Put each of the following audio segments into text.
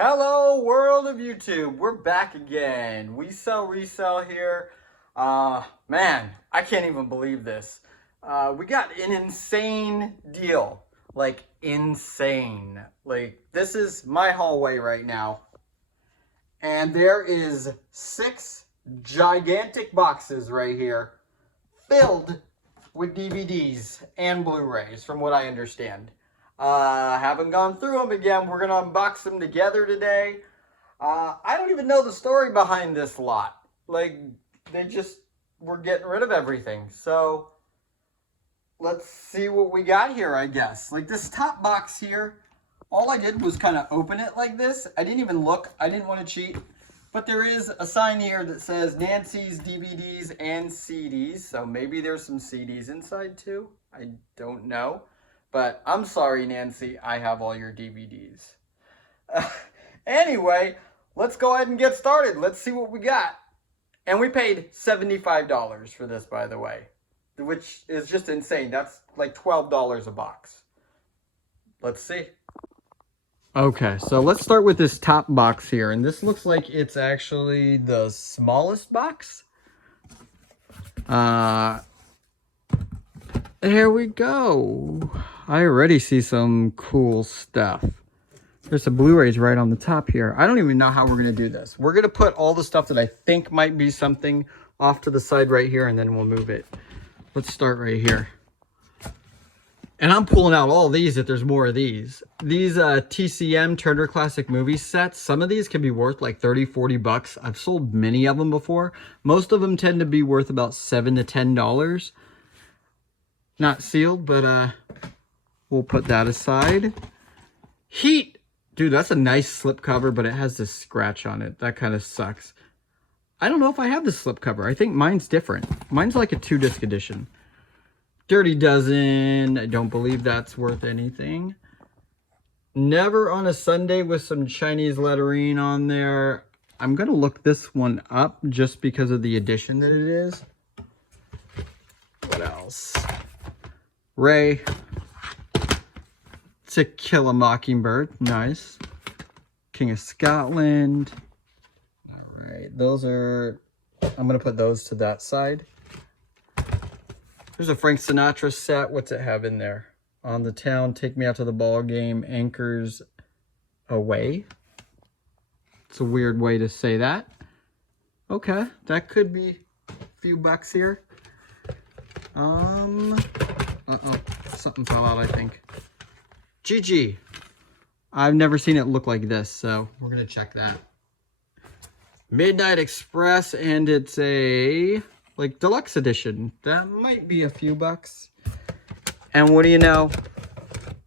Hello world of YouTube, we're back again. We sell resell here. Man, I can't even believe this. We got an insane deal, like insane. Like this is my hallway right now. And there is 6 gigantic boxes right here filled with DVDs and Blu-rays from what I understand. Haven't gone through them again. We're gonna unbox them together today. I don't even know the story behind this lot. Like, they just were getting rid of everything. So, let's see what we got here, I guess. Like, this top box here, all I did was kind of open it like this. I didn't even look. I didn't want to cheat. But there is a sign here that says Nancy's DVDs and CDs. So, maybe there's some CDs inside, too. I don't know. But I'm sorry, Nancy, I have all your DVDs. Anyway, let's go ahead and get started. Let's see what we got. And we paid $75 for this, by the way, which is just insane. That's like $12 a box. Let's see. Okay, so let's start with this top box here. And this looks like it's actually the smallest box. There we go. I already see some cool stuff. There's some Blu-rays right on the top here. I don't even know how we're going to do this. We're going to put all the stuff that I think might be something off to the side right here, and then we'll move it. Let's start right here. And I'm pulling out all these if there's more of these. These TCM, Turner Classic Movie sets, some of these can be worth like 30, 40 bucks. I've sold many of them before. Most of them tend to be worth about $7 to $10. Not sealed, but we'll put that aside. Heat! Dude, that's a nice slip cover, but it has this scratch on it. That kind of sucks. I don't know if I have the slip cover. I think mine's different. Mine's like a 2-disc edition. Dirty Dozen. I don't believe that's worth anything. Never on a Sunday with some Chinese lettering on there. I'm going to look this one up just because of the edition that it is. What else? Ray. To Kill a Mockingbird. Nice. King of Scotland. All right. Those are... I'm going to put those to that side. There's a Frank Sinatra set. What's it have in there? On the Town, Take Me Out to the Ball Game, Anchors Away. It's a weird way to say that. Okay. That could be a few bucks here. Uh-oh, something fell out, I think. GG. I've never seen it look like this, so we're going to check that. Midnight Express, and it's a, like, deluxe edition. That might be a few bucks. And what do you know?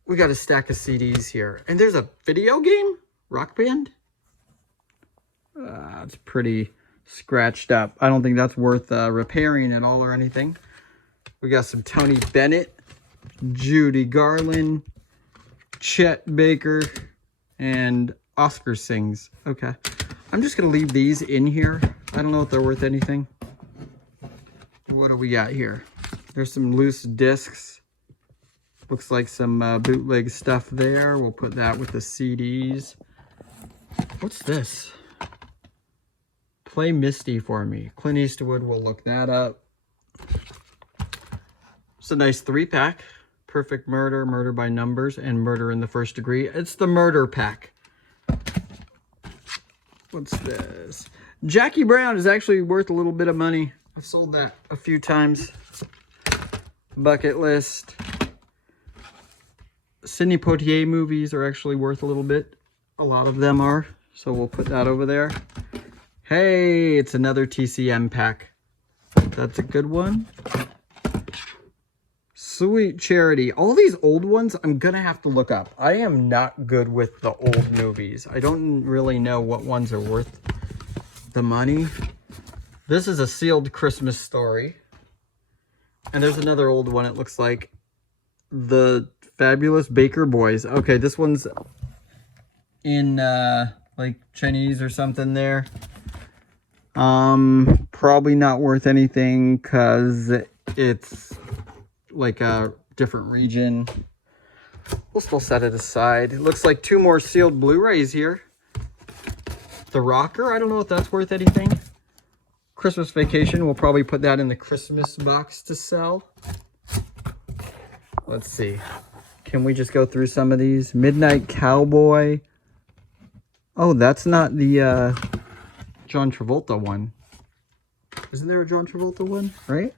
We got a stack of CDs here. And there's a video game? Rock Band? It's pretty scratched up. I don't think that's worth repairing at all or anything. We got some Tony Bennett, Judy Garland, Chet Baker, and Oscar Sings. Okay. I'm just going to leave these in here. I don't know if they're worth anything. What do we got here? There's some loose discs. Looks like some bootleg stuff there. We'll put that with the CDs. What's this? Play Misty for me. Clint Eastwood, we'll look that up. It's a nice 3-pack. Perfect Murder, Murder by Numbers, and Murder in the First Degree. It's the murder pack. What's this? Jackie Brown is actually worth a little bit of money. I've sold that a few times. Bucket List. Sidney Poitier movies are actually worth a little bit. A lot of them are. So we'll put that over there. Hey, it's another TCM pack. That's a good one. Sweet Charity. All these old ones, I'm going to have to look up. I am not good with the old movies. I don't really know what ones are worth the money. This is a sealed Christmas Story. And there's another old one, it looks like. The Fabulous Baker Boys. Okay, this one's in, like, Chinese or something there. Probably not worth anything because it's like a different region. We'll still set it aside. It looks like 2 more sealed Blu-rays here. The rocker, I don't know if that's worth anything. Christmas Vacation, we'll probably put that in the Christmas box to sell. Let's see. Can we just go through some of these? Midnight Cowboy. Oh, that's not the John Travolta one. Isn't there a John Travolta one, right?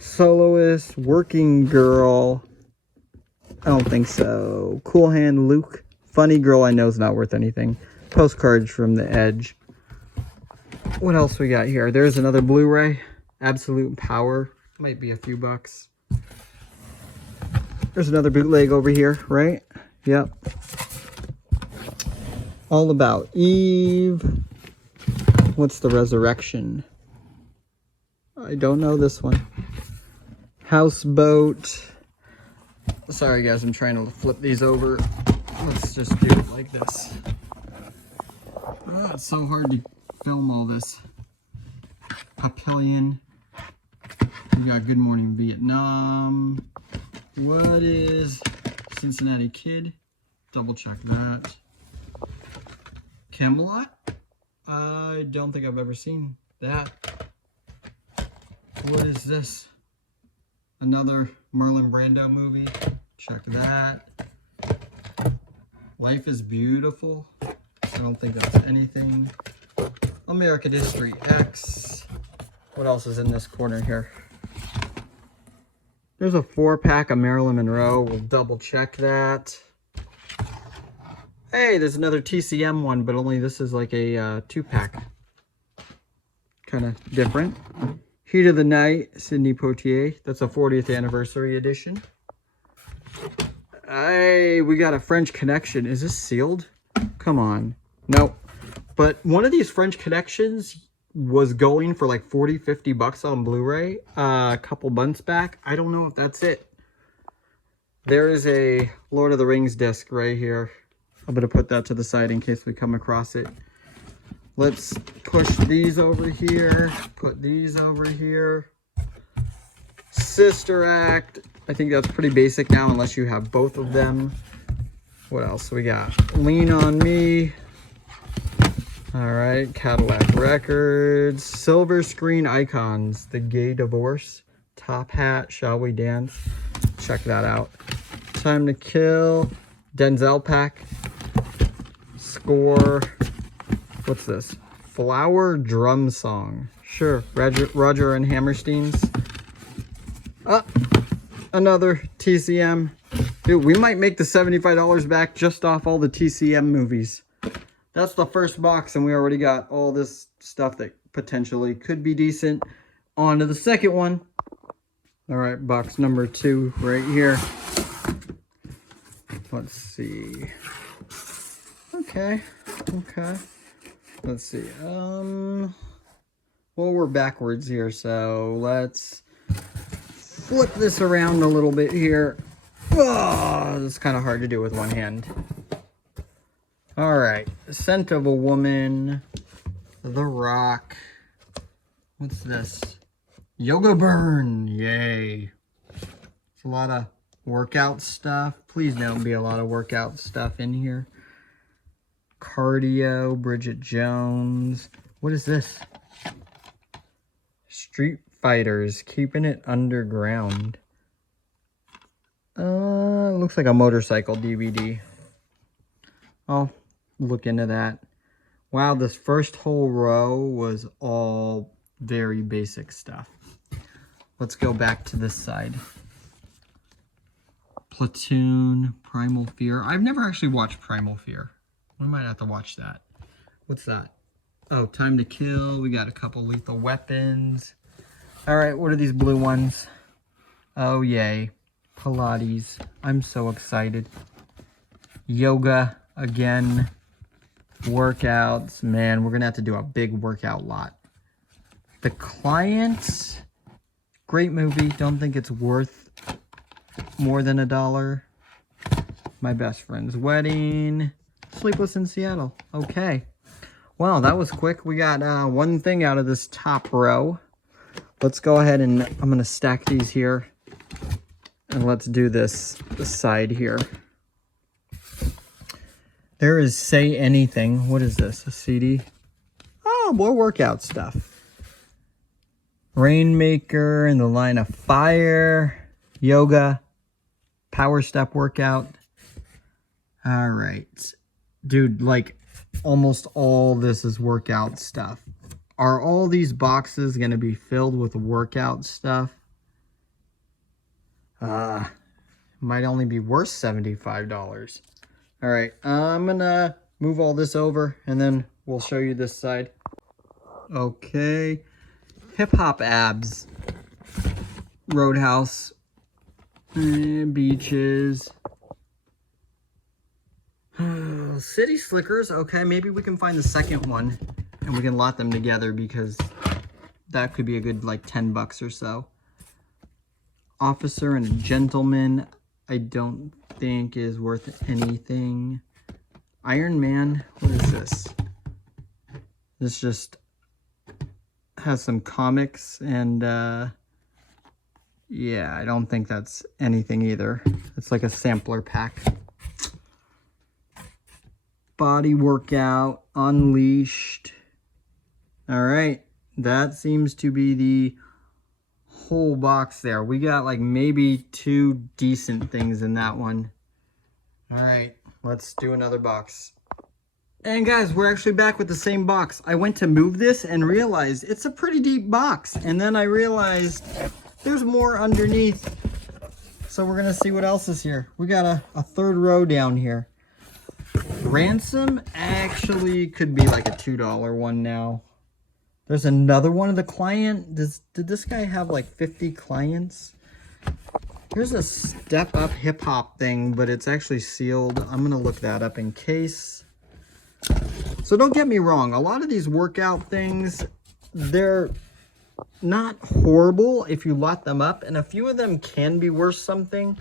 Soloist, Working Girl. I don't think so. Cool Hand Luke. Funny Girl, I know is not worth anything. Postcards from the Edge. What else we got here? There's another Blu-ray. Absolute Power. Might be a few bucks. There's another bootleg over here, right? Yep. All About Eve. What's the Resurrection? I don't know this one. Houseboat. Sorry guys, I'm trying to flip these over. Let's just do it like this. Oh, it's so hard to film all this. Papillion. We got Good Morning Vietnam. What is Cincinnati Kid? Double check that. Camelot? I don't think I've ever seen that. What is this? Another Marlon Brando movie. Check that. Life is Beautiful. I don't think that's anything. American History X. What else is in this corner here? There's a 4-pack of Marilyn Monroe. We'll double check that. Hey, there's another TCM one, but only this is like a 2-pack. Kind of different. Heat of the Night, Sidney Poitier. That's a 40th anniversary edition. Hey, we got a French Connection. Is this sealed? Come on. Nope. But one of these French Connections was going for like 40, 50 bucks on Blu-ray a couple months back. I don't know if that's it. There is a Lord of the Rings disc right here. I'm going to put that to the side in case we come across it. Let's push these over here. Put these over here. Sister Act. I think that's pretty basic now unless you have both of them. What else we got? Lean on Me. All right, Cadillac Records. Silver Screen Icons. The Gay Divorce. Top Hat. Shall We Dance? Check that out. Time to Kill. Denzel Pack. Score. What's this? Flower Drum Song. Sure. Roger and Hammerstein's. Another TCM. Dude, we might make the $75 back just off all the TCM movies. That's the first box, and we already got all this stuff that potentially could be decent. On to the second one. All right, box number 2 right here. Let's see. Okay. Let's see. Well, we're backwards here, so let's flip this around a little bit here. Oh, it's kind of hard to do with one hand. All right, Scent of a Woman, The Rock. What's this? Yoga Burn, yay. It's a lot of workout stuff. Please don't be a lot of workout stuff in here. Cardio, Bridget Jones. What is this? Street Fighters, Keeping It Underground. Looks like a motorcycle DVD. I'll look into that. Wow, this first whole row was all very basic stuff. Let's go back to this side. Platoon, Primal Fear. I've never actually watched Primal Fear. We might have to watch that. What's that? Oh, Time to Kill. We got a couple Lethal Weapons. All right, what are these blue ones? Oh, yay. Pilates. I'm so excited. Yoga again. Workouts. Man, we're going to have to do a big workout lot. The Client. Great movie. Don't think it's worth more than $1. My Best Friend's Wedding. Sleepless in Seattle. Okay. Well, that was quick. We got one thing out of this top row. Let's go ahead and I'm going to stack these here. And let's do this side here. There is Say Anything. What is this? A CD? Oh, more workout stuff. Rainmaker in the line of fire. Yoga. Power step workout. All right. Dude, like almost all this is workout stuff. Are all these boxes going to be filled with workout stuff? Might only be worth $75. All right, I'm gonna move all this over and then we'll show you this side. Okay, hip hop abs, Roadhouse, beaches, city slickers. Okay, maybe we can find the second one and we can lot them together because that could be a good like 10 bucks or so. Officer and a Gentleman, I don't think is worth anything. Iron Man, what is this? This just has some comics and yeah, I don't think that's anything either. It's like a sampler pack. Body Workout, Unleashed. All right, that seems to be the whole box there. We got like maybe 2 decent things in that one. All right, let's do another box. And guys, we're actually back with the same box. I went to move this and realized it's a pretty deep box. And then I realized there's more underneath. So we're gonna see what else is here. We got a third row down here. Ransom actually could be like a $2 one now. There's another one of the client. Did this guy have like 50 clients? Here's a step up hip hop thing, but it's actually sealed. I'm gonna look that up in case. So don't get me wrong, a lot of these workout things, they're not horrible if you lot them up, and a few of them can be worth something,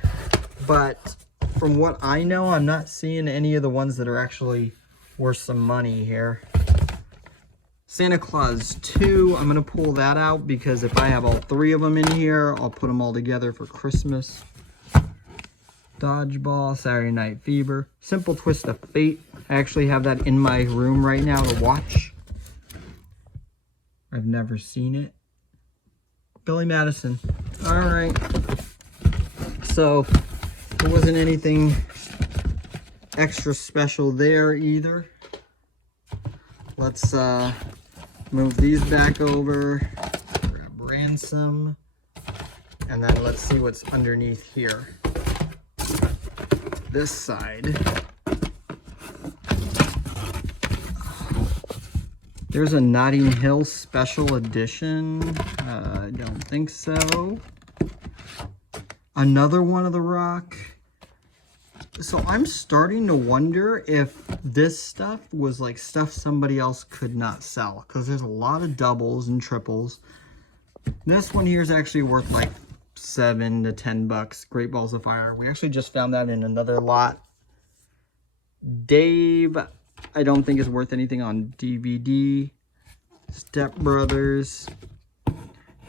but from what I know, I'm not seeing any of the ones that are actually worth some money here. Santa Claus 2, I'm going to pull that out because if I have all 3 of them in here, I'll put them all together for Christmas. Dodgeball, Saturday Night Fever, Simple Twist of Fate. I actually have that in my room right now to watch. I've never seen it. Billy Madison. All right. So there wasn't anything extra special there either. Let's move these back over, grab Ransom, and then let's see what's underneath here. This side. There's a Notting Hill Special Edition. I don't think so. Another one of The Rock. So I'm starting to wonder if this stuff was like stuff somebody else could not sell, because there's a lot of doubles and triples. This one here is actually worth like 7 to 10 bucks. Great Balls of Fire. We actually just found that in another lot. Dave, I don't think is worth anything on DVD. Step Brothers.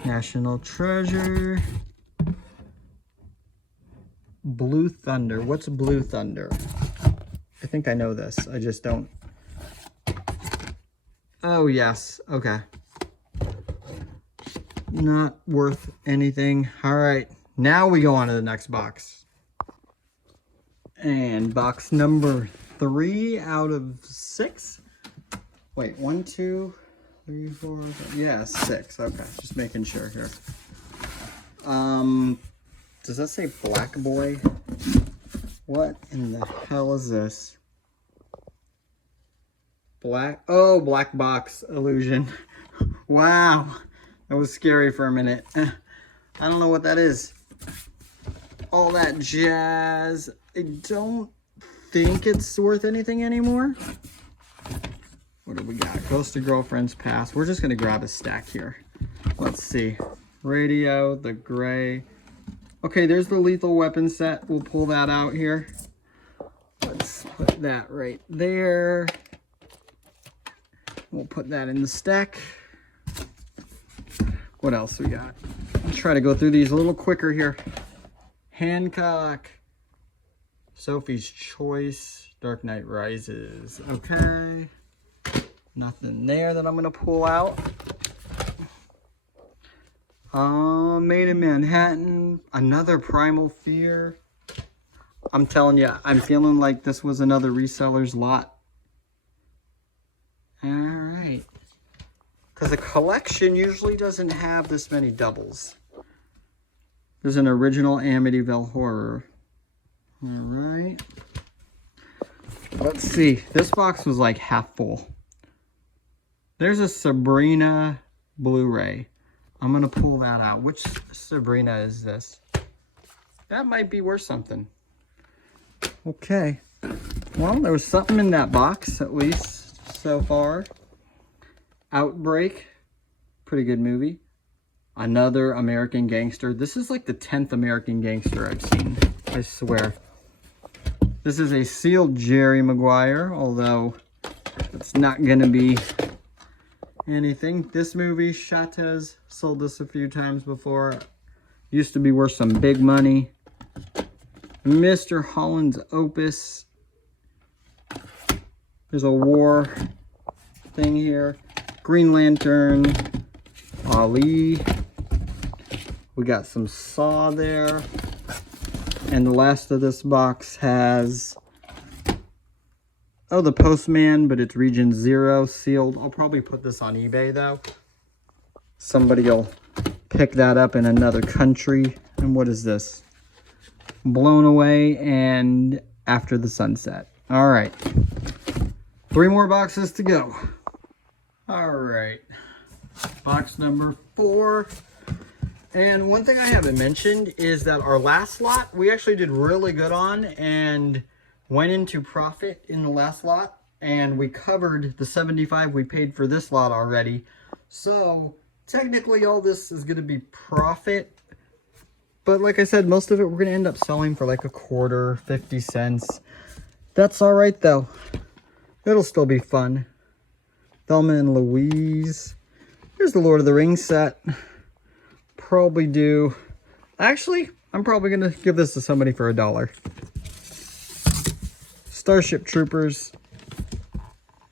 National Treasure. Blue Thunder. What's Blue Thunder? I think I know this. I just don't. Oh, yes. Okay. Not worth anything. All right. Now we go on to the next box. And box number 3 out of 6. Wait, 1, 2, 3, 4. Yeah, 6. Okay. Just making sure here. Does that say Black Boy? What in the hell is this? Black box illusion. Wow. That was scary for a minute. I don't know what that is. All that jazz. I don't think it's worth anything anymore. What do we got? Ghost of Girlfriend's Past. We're just going to grab a stack here. Let's see. Radio, the gray. Okay, there's the Lethal Weapon set. We'll pull that out here. Let's put that right there. We'll put that in the stack. What else we got? Let's try to go through these a little quicker here. Hancock. Sophie's Choice, Dark Knight Rises. Okay. Nothing there that I'm going to pull out. Made in Manhattan. Another Primal Fear. I'm telling you, I'm feeling like this was another reseller's lot. Alright. Because a collection usually doesn't have this many doubles. There's an original Amityville Horror. Alright. Let's see. This box was like half full. There's a Sabrina Blu-ray. I'm going to pull that out. Which Sabrina is this? That might be worth something. Okay. Well, there was something in that box, at least, so far. Outbreak. Pretty good movie. Another American Gangster. This is like the 10th American Gangster I've seen. I swear. This is a sealed Jerry Maguire, although it's not going to be anything. This movie, Chatez, sold this a few times before. Used to be worth some big money. Mr. Holland's Opus. There's a war thing here. Green Lantern. Ali. We got some Saw there. And the last of this box has, oh, the Postman, but it's Region 0 sealed. I'll probably put this on eBay though. Somebody will pick that up in another country. And what is this? Blown Away and After the Sunset. All right. 3 more boxes to go. All right. Box number 4. And one thing I haven't mentioned is that our last lot, we actually did really good on and went into profit in the last lot. And we covered the $75 we paid for this lot already. So technically all this is going to be profit. But like I said, most of it we're going to end up selling for like a quarter, 50 cents. That's all right though. It'll still be fun. Thelma and Louise. Here's the Lord of the Rings set. Probably do. Actually, I'm probably going to give this to somebody for $1. Starship Troopers.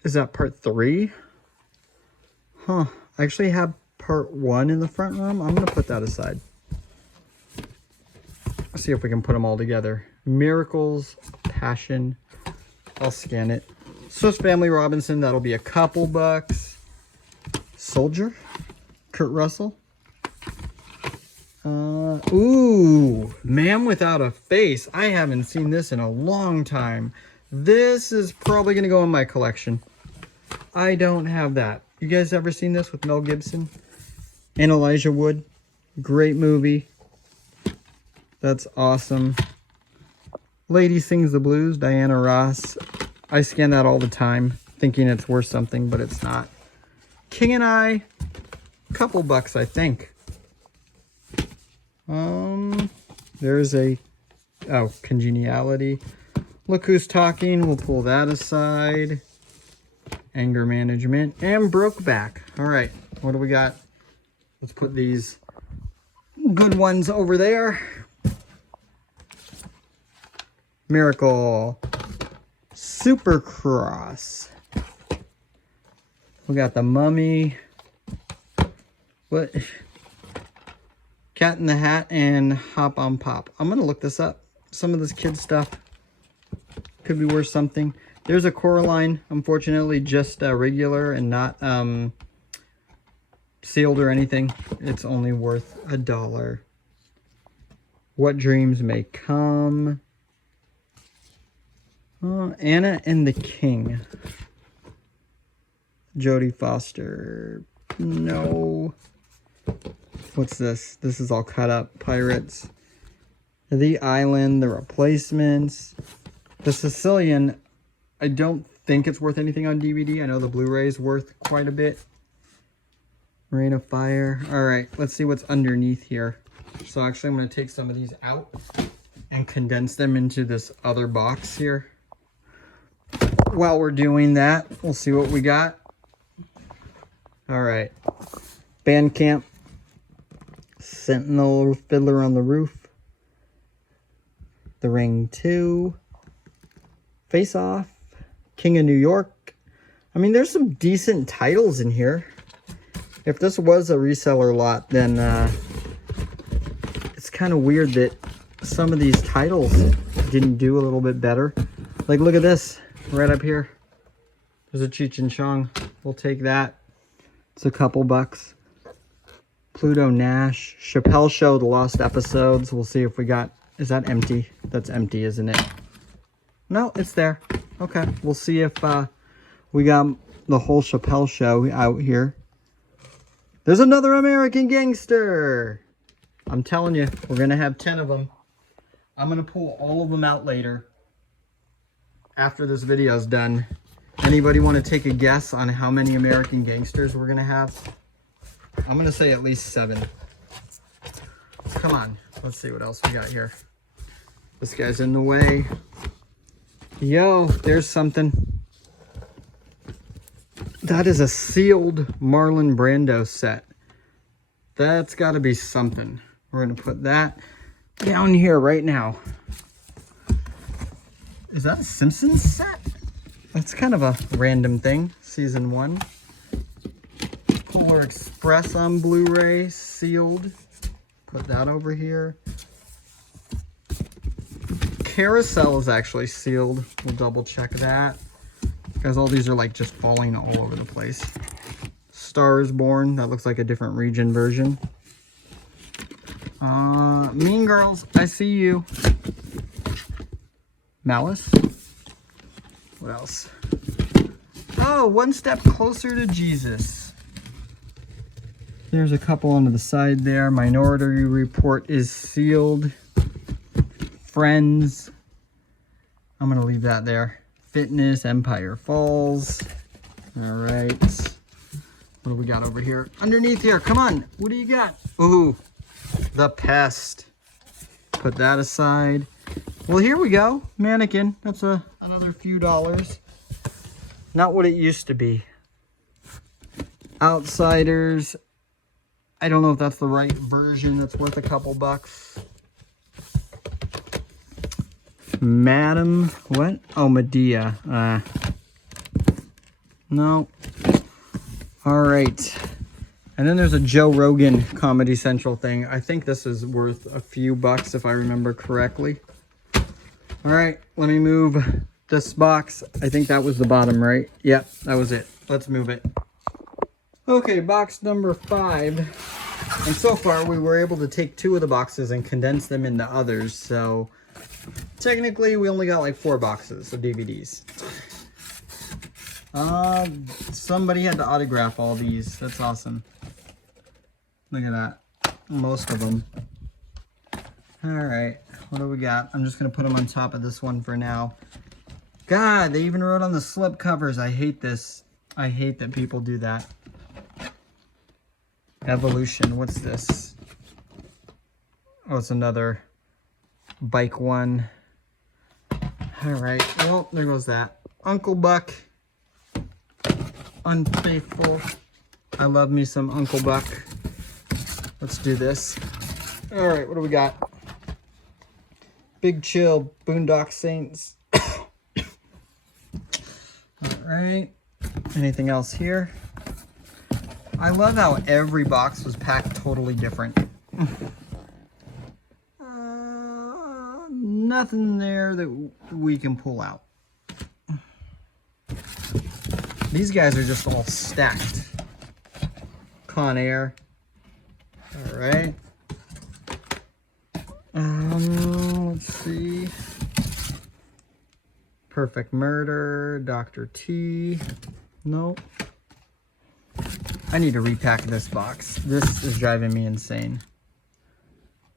Is that part 3? Huh. I actually have part 1 in the front room. I'm going to put that aside. Let's see if we can put them all together. Miracles, Passion. I'll scan it. Swiss Family Robinson. That'll be a couple bucks. Soldier. Kurt Russell. Ooh, Man Without a Face. I haven't seen this in a long time. This is probably going to go in my collection. I don't have that. You guys ever seen this with Mel Gibson and Elijah Wood? Great movie. That's awesome. Lady Sings the Blues, Diana Ross. I scan that all the time, thinking it's worth something, but it's not. King and I, couple bucks, I think. There's a, oh, Congeniality. Look Who's Talking. We'll pull that aside. Anger Management and Brokeback. All right, what do we got? Let's put these good ones over there. Miracle. Supercross. We got the Mummy. What? Cat in the Hat and Hop on Pop. I'm going to look this up. Some of this kid stuff could be worth something. There's a Coraline, unfortunately, just regular and not sealed or anything. It's only worth $1. What Dreams May Come. Anna and the King. Jodie Foster. No. What's this? This is all cut up. Pirates. The Island. The Replacements. The Sicilian. I don't think it's worth anything on DVD. I know the Blu-ray is worth quite a bit. Reign of Fire. Alright, let's see what's underneath here. So actually I'm going to take some of these out and condense them into this other box here. While we're doing that, we'll see what we got. Alright. Bandcamp. Sentinel, Fiddler on the Roof. The Ring 2. Face Off, King of New York. I mean, there's some decent titles in here. If this was a reseller lot, then it's kind of weird that some of these titles didn't do a little bit better. Like, look at this right up here. There's a Cheech and Chong. We'll take that. It's a couple bucks. Pluto Nash. Chappelle Show, The Lost Episodes. We'll see if we got... Is that empty? That's empty, isn't it? No, it's there. Okay. We'll see if we got the whole Chappelle Show out here. There's another American Gangster. I'm telling you, we're going to have 10 of them. I'm going to pull all of them out later. After this video is done. Anybody want to take a guess on how many American Gangsters we're going to have? I'm going to say at least 7. Come on. Let's see what else we got here. This guy's in the way. Yo, there's something. That is a sealed Marlon Brando set. That's got to be something. We're going to put that down here right now. Is that a Simpsons set? That's kind of a random thing. Season 1. Polar Express on Blu-ray, sealed. Put that over here. Carousel is actually sealed. We'll double check that. Guys, all these are like just falling all over the place. Star is Born. That looks like a different region version. Mean Girls, I See You. Malice. What else? Oh, One Step Closer to Jesus. There's a couple on the side there. Minority Report is sealed. Friends. I'm going to leave that there. Fitness, Empire Falls. All right. What do we got over here? Underneath here. Come on. What do you got? Ooh, The Pest. Put that aside. Well, here we go. Mannequin. That's another few dollars. Not what it used to be. Outsiders. I don't know if that's the right version. That's worth a couple bucks. Madam, what? Oh, Medea. No. All right. And then there's a Joe Rogan Comedy Central thing. I think this is worth a few bucks if I remember correctly. All right, let me move this box. I think that was the bottom, right? Yep, that was it. Let's move it. Okay, box number 5. And so far, we were able to take 2 of the boxes and condense them into others. So technically, we only got like 4 boxes of DVDs. Somebody had to autograph all these. That's awesome. Look at that. Most of them. All right. What do we got? I'm just going to put them on top of this one for now. God, they even wrote on the slip covers. I hate this. I hate that people do that. Evolution. What's this? Oh, it's another bike one. All right. Well, there goes that. Uncle Buck. Unfaithful. I love me some Uncle Buck. Let's do this. All right. What do we got? Big Chill. Boondock Saints. All right. Anything else here? I love how every box was packed totally different. Nothing there that we can pull out. These guys are just all stacked. Con Air. All right. Let's see. Perfect Murder. Dr. T. Nope. I need to repack this box. This is driving me insane.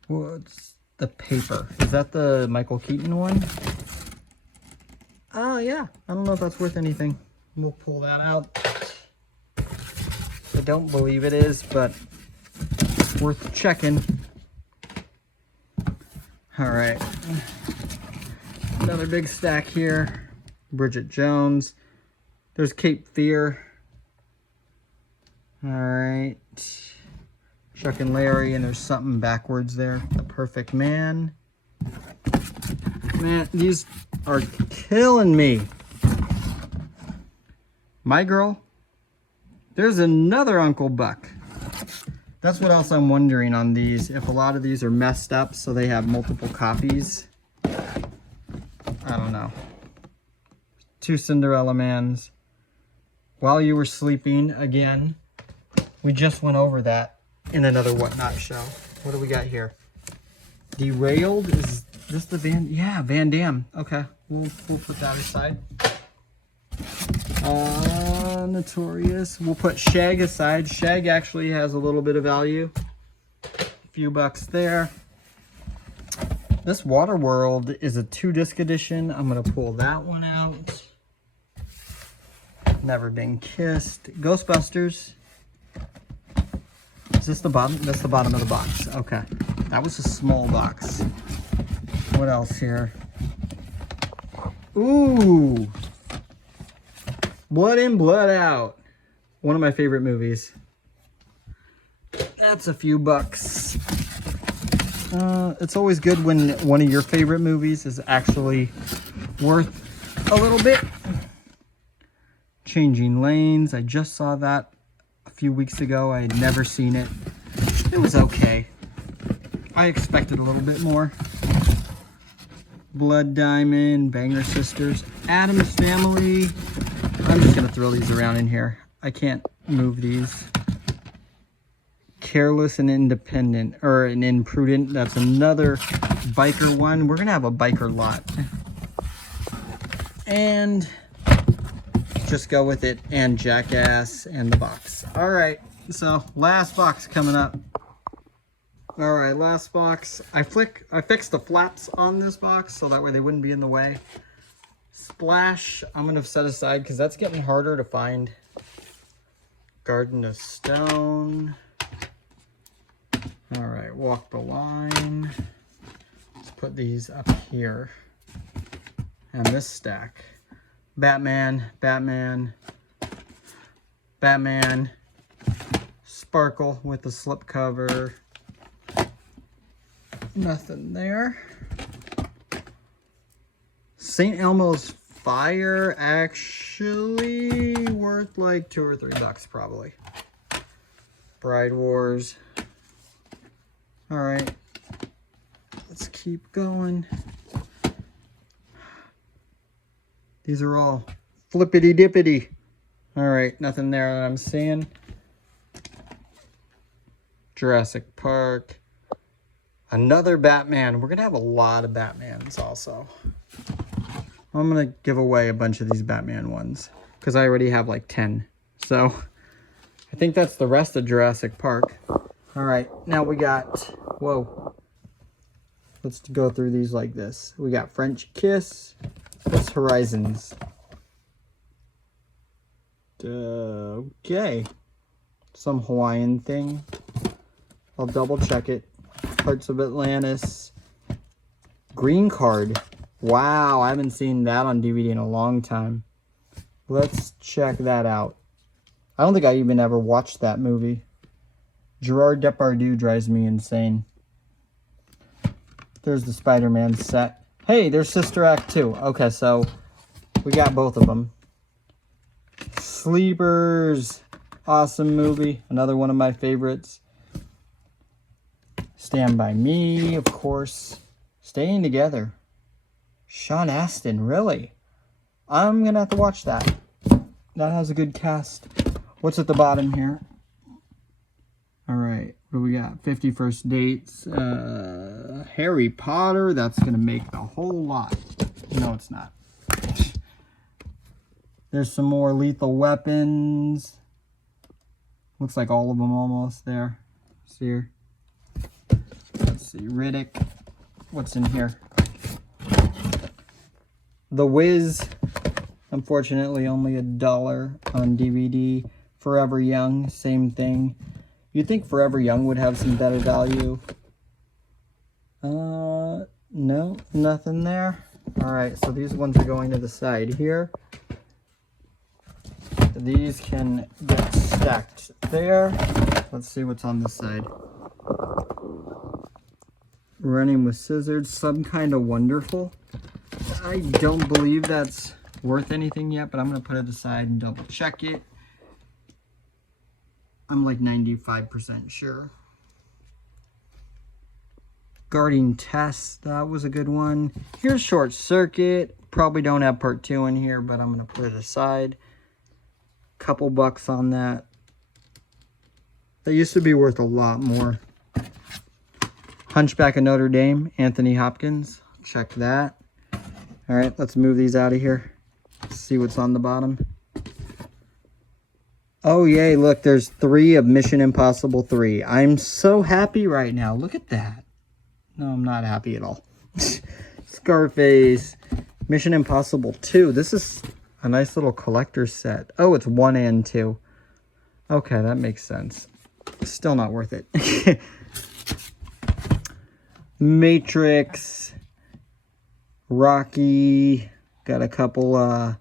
What's the paper? Is that the Michael Keaton one? Oh, yeah. I don't know if that's worth anything. We'll pull that out. I don't believe it is, but worth checking. All right. Another big stack here. Bridget Jones. There's Cape Fear. All right. Chuck and Larry, and there's something backwards there. The Perfect Man. Man, these are killing me. My girl. There's another Uncle Buck. That's what else I'm wondering on these. If a lot of these are messed up so they have multiple copies. I don't know. 2 Cinderella Mans. While you were sleeping again. We just went over that in another Whatnot show. What do we got here? Derailed? Is this the Van? Yeah, Van Damme. Okay, we'll put that aside. Notorious. We'll put Shag aside. Shag actually has a little bit of value. A few bucks there. This Waterworld is a 2-disc edition. I'm gonna pull that one out. Never Been Kissed. Ghostbusters. Is this the bottom? That's the bottom of the box. Okay. That was a small box. What else here? Ooh. Blood In, Blood Out. One of my favorite movies. That's a few bucks. It's always good when one of your favorite movies is actually worth a little bit. Changing Lanes. I just saw that a few weeks ago. I had never seen it. It was okay. I expected a little bit more. Blood Diamond, Banger Sisters, Addams Family. I'm just gonna throw these around in here. I can't move these. Careless and Independent, or an Imprudent. That's another biker one. We're gonna have a biker lot. And just go with it, and Jackass and the box. All right, so last box coming up. All right, last box. I fixed the flaps on this box so that way they wouldn't be in the way. Splash, I'm gonna set aside because that's getting harder to find. Garden of Stone. All right, Walk the Line. Let's put these up here. And this stack. Batman, Batman, Batman, Sparkle with the slipcover. Nothing there. St. Elmo's Fire, actually worth like $2 or $3 probably. Bride Wars. All right, let's keep going. These are all flippity dippity. All right, nothing there that I'm seeing. Jurassic Park. Another Batman. We're gonna have a lot of Batmans also. I'm gonna give away a bunch of these Batman ones because I already have like 10. So I think that's the rest of Jurassic Park. All right, now we got, whoa. Let's go through these like this. We got French Kiss. What's Horizons? Okay. Some Hawaiian thing. I'll double check it. Parts of Atlantis. Green Card. Wow, I haven't seen that on DVD in a long time. Let's check that out. I don't think I even ever watched that movie. Gerard Depardieu drives me insane. There's the Spider-Man set. Hey, there's Sister Act 2. Okay, so we got both of them. Sleepers. Awesome movie. Another one of my favorites. Stand By Me, of course. Staying Together. Sean Astin, really? I'm going to have to watch that. That has a good cast. What's at the bottom here? All right, what do we got? 50 First Dates. Harry Potter. That's going to make a whole lot. No, it's not. There's some more Lethal Weapons. Looks like all of them almost there. See here. Let's see. Riddick. What's in here? The Wiz. Unfortunately, only $1 on DVD. Forever Young. Same thing. You'd think Forever Young would have some better value. No, nothing there. All right, so these ones are going to the side here. These can get stacked there. Let's see what's on this side. Running with Scissors, Some Kind of Wonderful. I don't believe that's worth anything yet, but I'm going to put it aside and double check it. I'm like 95% sure. Guarding Test, that was a good one. Here's Short Circuit. Probably don't have part 2 in here, but I'm going to put it aside. Couple bucks on that. That used to be worth a lot more. Hunchback of Notre Dame, Anthony Hopkins. Check that. All right, let's move these out of here. See what's on the bottom. Oh, yay, look, there's 3 of Mission Impossible 3. I'm so happy right now. Look at that. No, I'm not happy at all. Scarface, Mission Impossible 2. This is a nice little collector's set. Oh, it's 1 and 2. Okay, that makes sense. Still not worth it. Matrix, Rocky, got a couple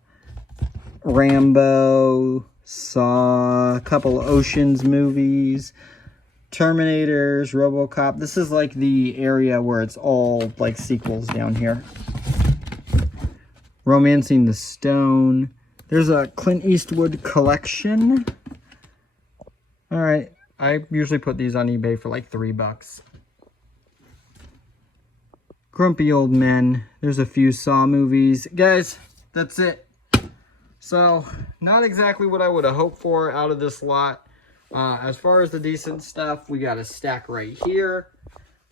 Rambo, Saw, a couple Oceans movies, Terminators, RoboCop. This is like the area where it's all like sequels down here. Romancing the Stone. There's a Clint Eastwood collection. All right, I usually put these on eBay for like $3. Grumpy Old Men. There's a few Saw movies. Guys, that's it. So, not exactly what I would have hoped for out of this lot. As far as the decent stuff, we got a stack right here.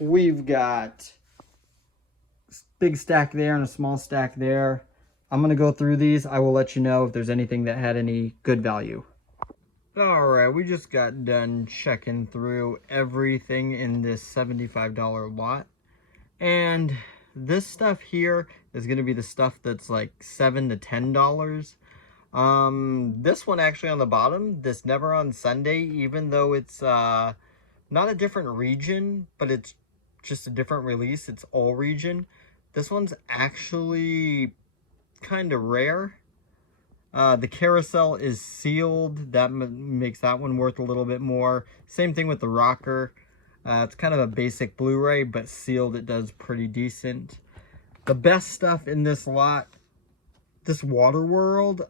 We've got a big stack there and a small stack there. I'm going to go through these. I will let you know if there's anything that had any good value. Alright, we just got done checking through everything in this $75 lot. And this stuff here is going to be the stuff that's like $7 to $10. This one actually on the bottom, this Never on Sunday, even though it's not a different region, but it's just a different release, it's all region. This one's actually kind of rare. The carousel is sealed. That makes that one worth a little bit more. Same thing with the rocker. It's kind of a basic Blu-ray, but sealed it does pretty decent. The best stuff in this lot, this Waterworld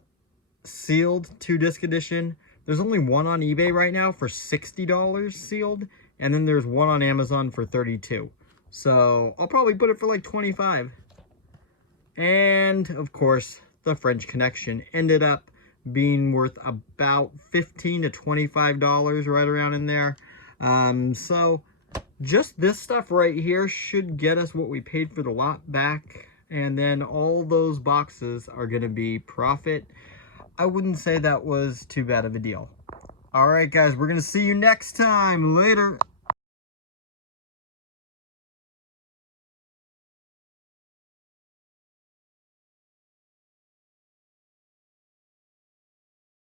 sealed 2-disc edition. There's only one on eBay right now for $60 sealed, and then there's one on Amazon for $32. So I'll probably put it for like $25. And of course, the French Connection ended up being worth about $15 to $25, right around in there. So just this stuff right here should get us what we paid for the lot back, and then all those boxes are going to be profit. I wouldn't say that was too bad of a deal. All right, guys, we're going to see you next time. Later.